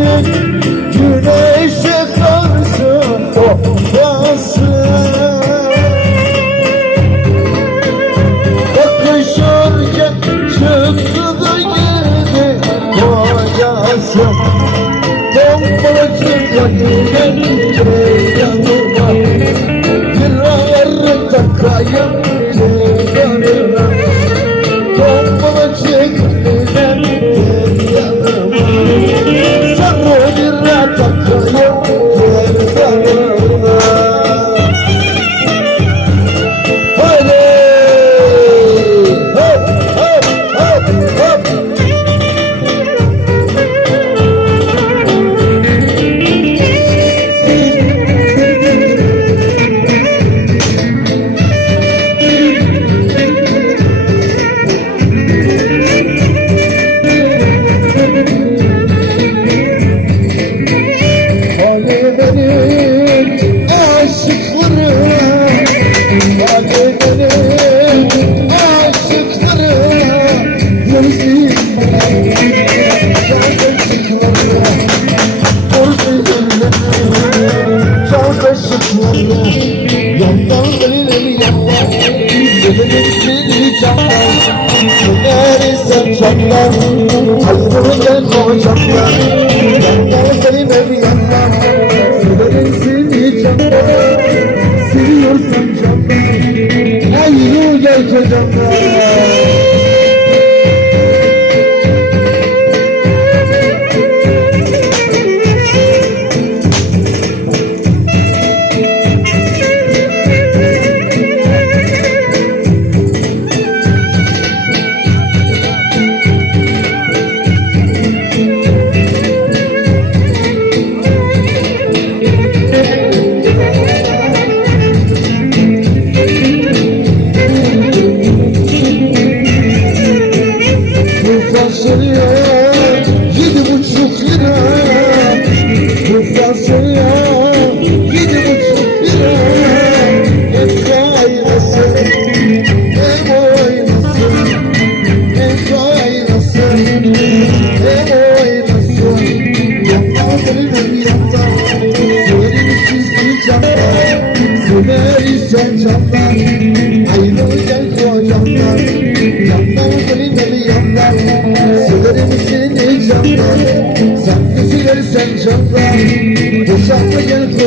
gönlün güneşe kalsın topransın Bakışırken çıktı da girdi kocası Tombala Candan Kalbimi gel kocamdan Yandan elileri yandan Severim seni candan Seviyorsan candan Ayrı gel kocamdan Fasulye yedi buçuk lira. Bu fasulye yedi buçuk lira. Hep kaynasın Hep oynasın Hep kaynasın Hep oynasın. Yandan benim yandan Severim sizi candan Seversen candan yandan Severim seni candan Sen de seversen candan Boşanma gel